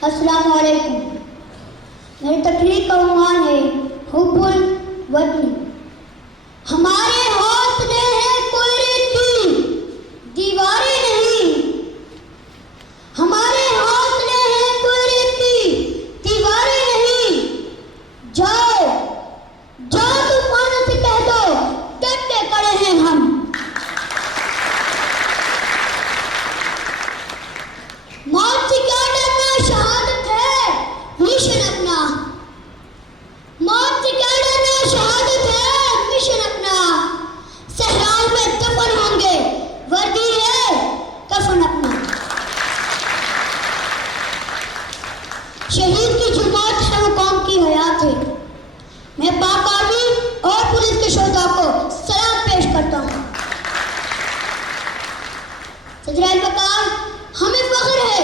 अस्सलामु अलैकुम। मेरी तकरीर का उन्वान है हुब्बुल वतन। हमारे हौसले हैं कोयले की दीवारें नहीं, हमारे हौसले हैं कोयले की दीवारें नहीं। जाओ जाओ तूफानों से कह दो डट के खड़े हैं हम। मौत से क्या डरना, शहादत है मिशन अपना। मौत से क्या डरना, शहादत है मिशन अपना। सहराओं में दफन होंगे, वर्दी है कफन अपना। शहीद की जो मौत है वो कौम की हयात है। मैं पाक आर्मी और पुलिस के शोधा को सलाम पेश करता हूँ। सजराइल बकार, हमें फख्र है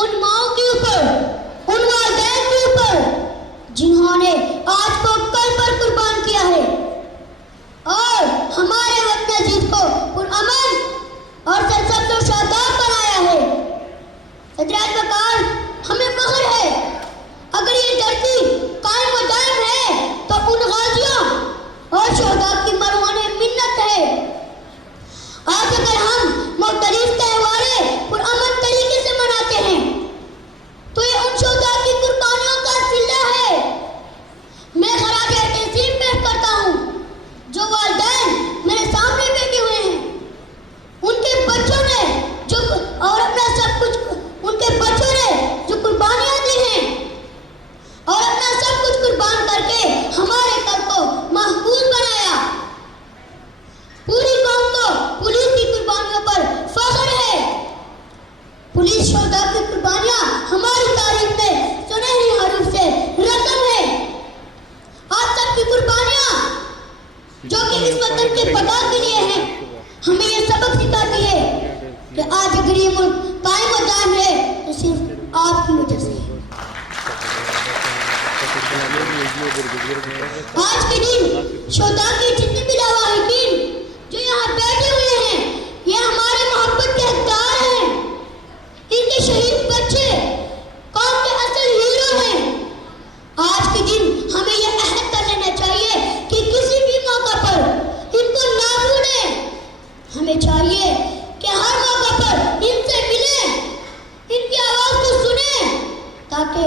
उन माओं के ऊपर, उन वालिदैन के ऊपर जिन्होंने आज को कल पर कुर्बान किया है और हमारे वतन अजीज को पुरअमन और सरसब्ज़ और शादाब बनाया है। सजराइल बकार, हमें फख्र है अगर ये धरती कायम व दायम है तो उन गाजियों और शोहदा की मरवाने मिन्नत है। आज अगर हम मुख्तलिफ त्योहारे पुरअमन तरीके से मनाते हैं तो ये उन शोहदा की कुर्बानियों का सिला है। मैं खराज तहसीन पेश करता हूँ जो वालिदैन मेरे सामने बैठे हुए हैं। उनके बच्चों ने जो और अपना सब कुछ, उनके बच्चों ने जो कुर्बानियां दी हैं और अपना सब कुछ कुर्बान करके हमारे कल को महफूज बनाया। पूरी कौम को पुलिस की कुर्बानियों पर फख्र है। पुलिस शोहदा की कुर्बानियां हमारी तारीख में सुनहरी हरूफ से रकम है। आप सबकी कुर्बानियां जो कि इस वतन के बका के लिए हैं, हमें ये सबक सिखाती है कि आज अगर ये मुल्क कायम व दायम है तो सिर्फ आपकी वजह से। आज के दिन शोहदा के जितने भी लवाहिकीन जो यहाँ बैठे हुए हैं, ये हमारे मोहब्बत के हकदार हैं। इनके शहीद बच्चे कौम के असल हीरो हैं। आज के दिन हमें यह अहद कर लेना चाहिए कि किसी भी मौका पर इनको ना भूलें। हमें चाहिए कि हर मौका पर इनसे मिलें, इनकी आवाज को सुनें ताकि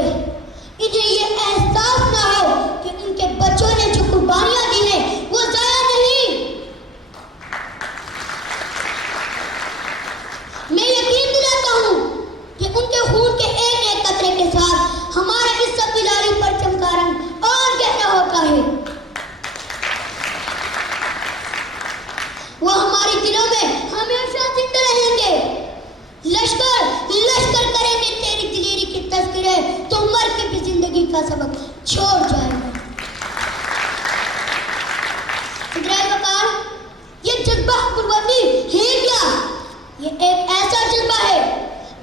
इन्हें ये एहसास ना हो कि उनके बच्चों ने जो कुर्बानियां दी हैं वो जाया नहीं। मैं यकीन दिलाता हूँ कि उनके खून के एक एक कतरे के साथ हमारे इस सब बिलारी परचम का रंग और गहरा होता है। वो हमारे दिलों में हमेशा जिंदा रहेंगे। लश्कर लश्कर करेंगे तेरी दिलेरी की तस्करे तो मर के भी जिंदगी का सबक छोड़ जाएगा। ये जज्बा कुर्बानी है क्या? ये एक ऐसा जज्बा है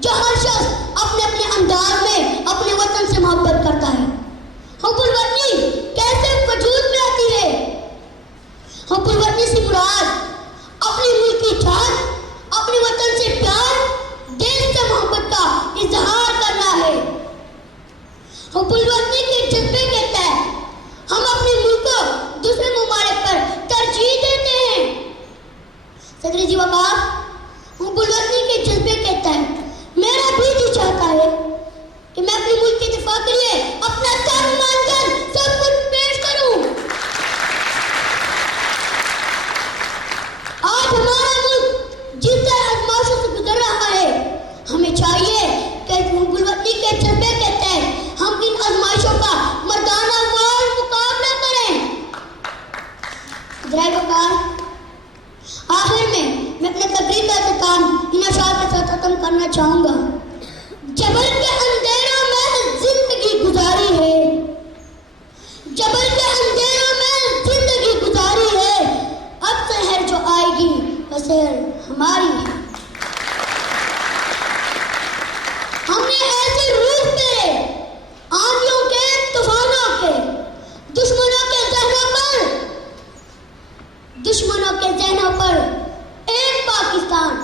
जो हर शख्स अपने अपने अंदाज में अपने वतन से मोहब्बत करता है। हुब्बुल वतनी कैसे वजूद में आती है? हुब्बुल वतनी से मुराद अपनी मुल्क की जान, अपने वतन से प्यार, देश से मोहब्बत का इजहार करना है। हुब्बुल वतनी के जज्बे के तहत हम अपने मुल्क को दूसरे ममालिक पर तरजीह देते हैं। सदर जी वकार, हुब्बुल वतनी के जज्बे के तहत मेरा भी जी चाहता है कि मैं अपने मुल्क के दिफा के लिए अपना तन मन धन सब कुछ पेश करूं। आज हमारा मुल्क जिस तरह आजमाइशों से गुजर रहा है, हमें चाहिए कि हुब्बुल वतनी के जज्बे के तहत हम इन आजमाइशों का मर्दाना वार मुकाबला करें। वकार, आखिर में मैं अपने तकरीर का इख्तिताम इन अशार के साथ खत्म करना चाहूंगा। जबल के अंधेरों में जिंदगी गुजारी है, जबल के अंधेरों में जिंदगी गुजारी है। अब शहर जो आएगी वो शहर हमारी है। हमने ऐसे रूप तेरे आंधियों के, तूफानों के, दुश्मनों के जहनों पर, दुश्मन दुश्मनों के जहनों पर एक पाकिस्तान